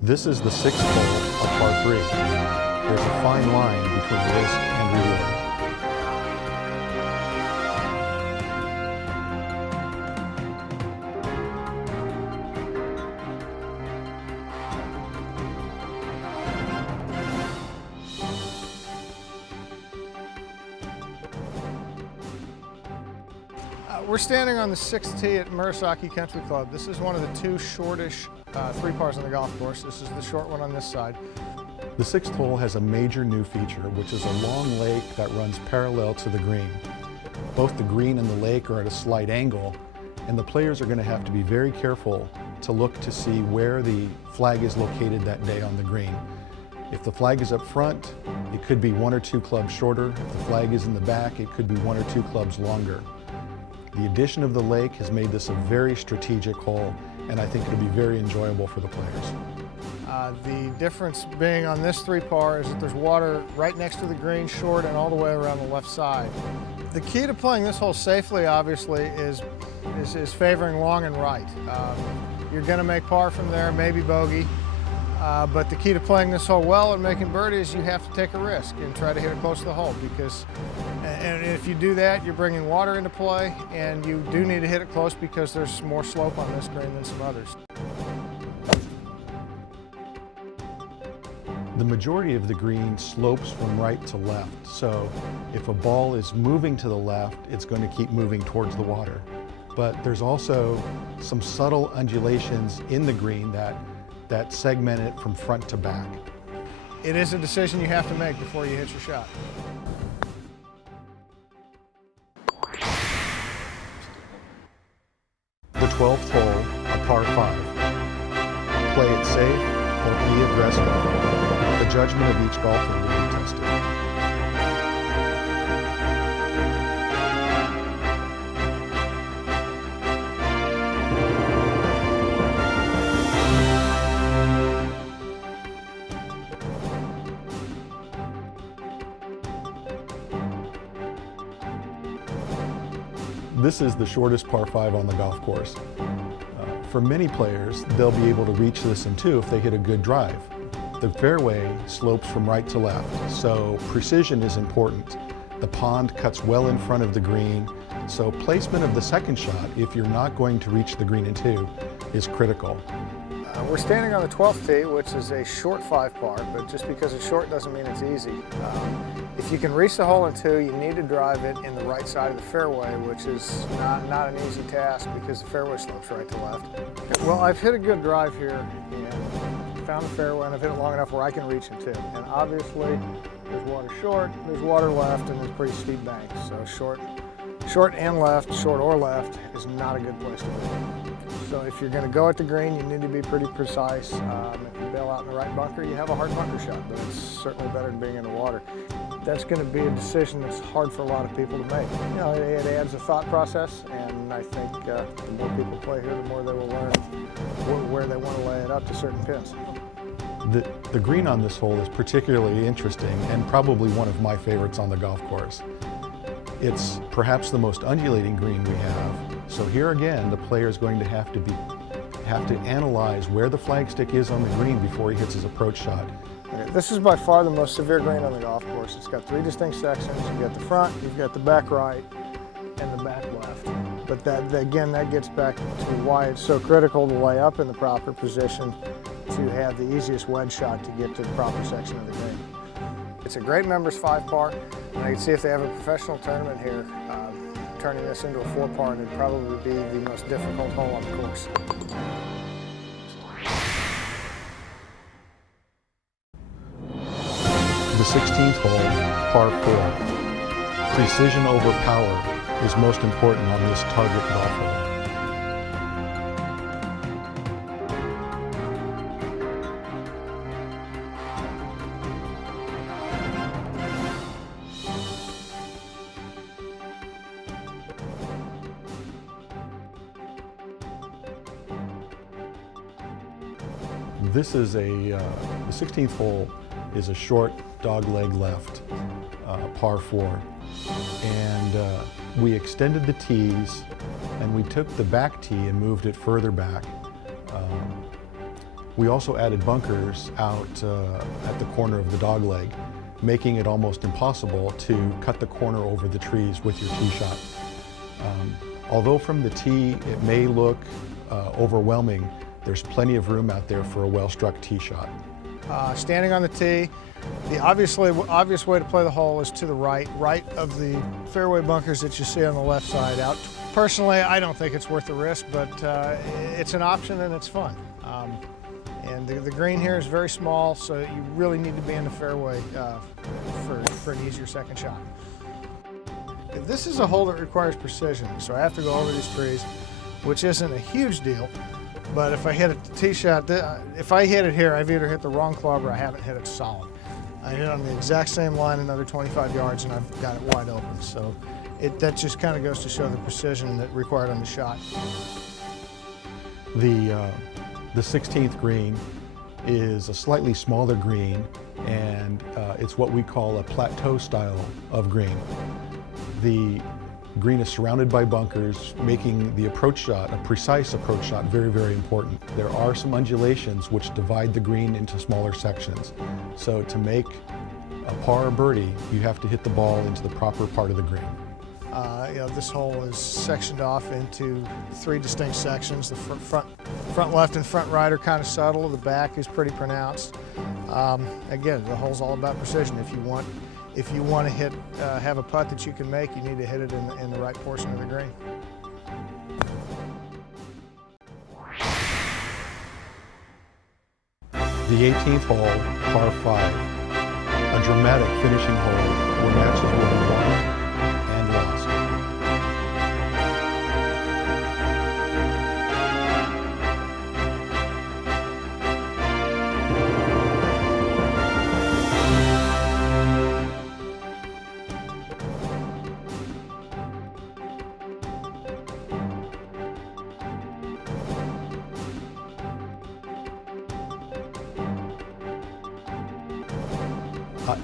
This is the sixth hole of par 3. There's a fine line between risk and reward. We're standing on the 6th tee at Murasaki Country Club. This is one of the two shortish 3 pars on the golf course. This is the short one on this side. The sixth hole has a major new feature, which is a long lake that runs parallel to the green. Both the green and the lake are at a slight angle, and the players are going to have to be very careful to look to see where the flag is located that day on the green. If the flag is up front, it could be 1 or 2 clubs shorter. If the flag is in the back, it could be 1 or 2 clubs longer. The addition of the lake has made this a very strategic hole, and I think it'll be very enjoyable for the players. The difference being on this 3 par is that there's water right next to the green, short, and all the way around the left side. The key to playing this hole safely, obviously, is favoring long and right. You're going to make par from there, maybe bogey. But the key to playing this hole well and making birdie is you have to take a risk and try to hit it close to the hole, because and if you do that, you're bringing water into play, and you do need to hit it close because there's more slope on this green than some others. The majority of the green slopes from right to left, so if a ball is moving to the left, it's going to keep moving towards the water. But there's also some subtle undulations in the green that segment it from front to back. It is a decision you have to make before you hit your shot. The 12th hole, a par 5. Play it safe or be aggressive. The judgment of each golfer will be tested. This is the shortest par 5 on the golf course. For many players, they'll be able to reach this in 2 if they hit a good drive. The fairway slopes from right to left, so precision is important. The pond cuts well in front of the green, so placement of the second shot, if you're not going to reach the green in 2, is critical. We're standing on the 12th tee, which is a short 5 par, but just because it's short doesn't mean it's easy. If you can reach the hole in 2, you need to drive it in the right side of the fairway, which is not an easy task because the fairway slopes right to left. Well, I've hit a good drive here and found the fairway, and I've hit it long enough where I can reach in 2. And obviously, there's water short, there's water left, and there's pretty steep banks. So short and left, short or left, is not a good place to be. So if you're going to go at the green, you need to be pretty precise. If you bail out in the right bunker, you have a hard bunker shot, but it's certainly better than being in the water. That's going to be a decision that's hard for a lot of people to make. You know, it adds a thought process, and I think the more people play here, the more they will learn where they want to lay it up to certain pins. The green on this hole is particularly interesting and probably one of my favorites on the golf course. It's perhaps the most undulating green we have. So here again, the player is going to have to analyze where the flagstick is on the green before he hits his approach shot. Okay, this is by far the most severe green on the golf course. It's got 3 distinct sections. You've got the front, you've got the back right, and the back left. But that gets back to why it's so critical to lay up in the proper position to have the easiest wedge shot to get to the proper section of the green. It's a great members 5 par, and I can see if they have a professional tournament here, turning this into a 4 par, it'd probably be the most difficult hole on the course. The 16th hole, par 4. Precision over power is most important on this target golf hole. This is the 16th hole is a short dogleg left, par 4. And we extended the tees, and we took the back tee and moved it further back. We also added bunkers out at the corner of the dog leg, making it almost impossible to cut the corner over the trees with your tee shot. Although from the tee it may look overwhelming, there's plenty of room out there for a well-struck tee shot. Standing on the tee, the obvious way to play the hole is to the right of the fairway bunkers that you see on the left side out. Personally, I don't think it's worth the risk, but it's an option and it's fun. And the green here is very small, so you really need to be in the fairway for an easier second shot. This is a hole that requires precision, so I have to go over these trees, which isn't a huge deal. But if I hit a tee shot, if I hit it here, I've either hit the wrong club or I haven't hit it solid. I hit it on the exact same line another 25 yards and I've got it wide open. So that just kind of goes to show the precision that required on the shot. The 16th green is a slightly smaller green, and it's what we call a plateau style of green. The green is surrounded by bunkers, making the approach shot, a precise approach shot, very, very important. There are some undulations which divide the green into smaller sections. So to make a par or birdie, you have to hit the ball into the proper part of the green. This hole is sectioned off into 3 distinct sections. The front left and front right are kind of subtle. The back is pretty pronounced. Again, the hole's all about precision. If you want to hit, have a putt that you can make, you need to hit it in the right portion of the green. The 18th hole, par 5, a dramatic finishing hole where matches were won and lost.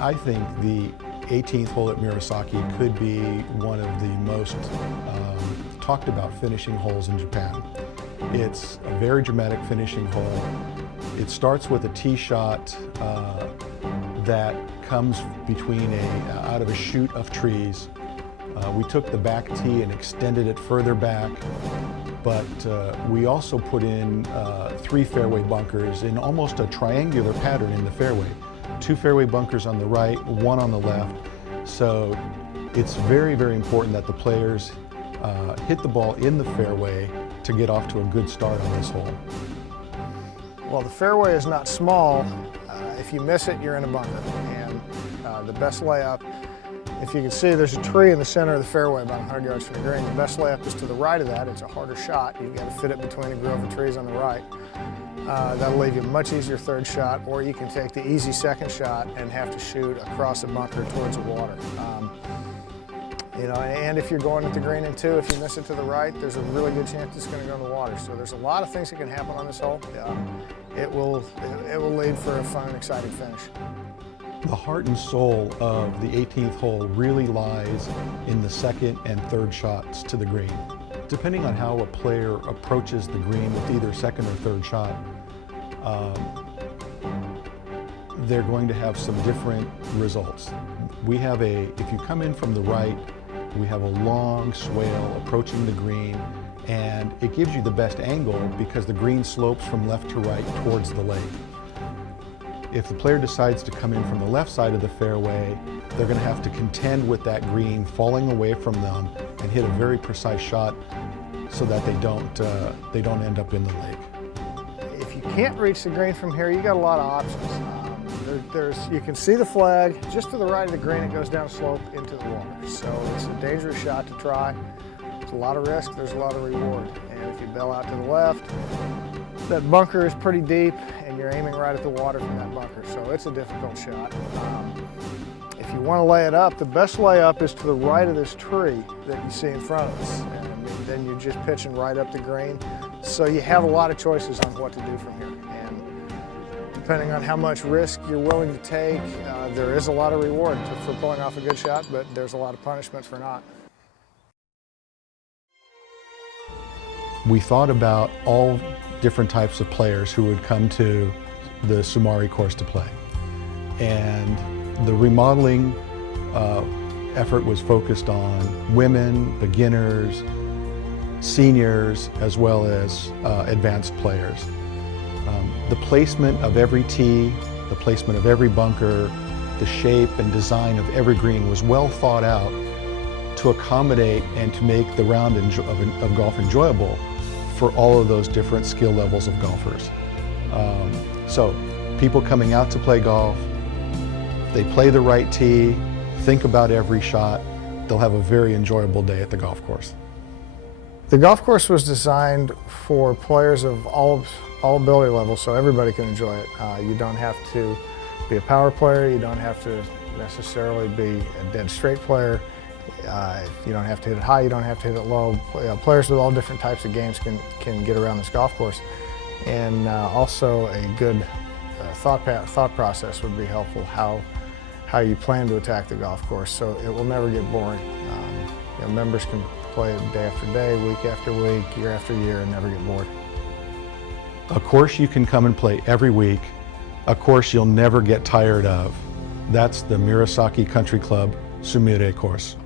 I think the 18th hole at Murasaki could be one of the most talked about finishing holes in Japan. It's a very dramatic finishing hole. It starts with a tee shot that comes between out of a chute of trees. We took the back tee and extended it further back, but we also put in 3 fairway bunkers in almost a triangular pattern in the fairway. 2 fairway bunkers on the right, 1 on the left. So it's very, very important that the players hit the ball in the fairway to get off to a good start on this hole. Well, the fairway is not small. If you miss it, you're in a bunker. And the best layup, if you can see, there's a tree in the center of the fairway about 100 yards from the green. The best layup is to the right of that. It's a harder shot. You've got to fit it between a grove of trees on the right. That'll leave you a much easier third shot, or you can take the easy second shot and have to shoot across a bunker towards the water. And if you're going at the green in 2, if you miss it to the right, there's a really good chance it's going to go in the water. So there's a lot of things that can happen on this hole. It will lead for a fun and exciting finish. The heart and soul of the 18th hole really lies in the second and third shots to the green. Depending on how a player approaches the green with either second or third shot, they're going to have some different results. If you come in from the right, we have a long swale approaching the green, and it gives you the best angle because the green slopes from left to right towards the lake. If the player decides to come in from the left side of the fairway, they're going to have to contend with that green falling away from them and hit a very precise shot so that they don't end up in the lake. If you can't reach the green from here, you got a lot of options. You can see the flag just to the right of the green. It goes down slope into the water, so it's a dangerous shot to try. There's a lot of risk. There's a lot of reward. And if you bail out to the left, that bunker is pretty deep, and you're aiming right at the water from that bunker, so it's a difficult shot. If you want to lay it up, the best layup is to the right of this tree that you see in front of us, and then you're just pitching right up the green. So you have a lot of choices on what to do from here, and depending on how much risk you're willing to take, there is a lot of reward for pulling off a good shot, but there's a lot of punishment for not. We thought about all different types of players who would come to the Sumari course to play. And the remodeling effort was focused on women, beginners, seniors, as well as advanced players. The placement of every tee, the placement of every bunker, the shape and design of every green was well thought out to accommodate and to make the round of golf enjoyable for all of those different skill levels of golfers. So people coming out to play golf, they play the right tee, think about every shot, they'll have a very enjoyable day at the golf course. The golf course was designed for players of all ability levels, so everybody can enjoy it. You don't have to be a power player, you don't have to necessarily be a dead straight player, you don't have to hit it high, you don't have to hit it low. Players with all different types of games can get around this golf course. And also a good thought process would be helpful, how you plan to attack the golf course, so it will never get boring. Members can play it day after day, week after week, year after year, and never get bored. A course you can come and play every week, a course you'll never get tired of. That's the Murasaki Country Club Sumire course.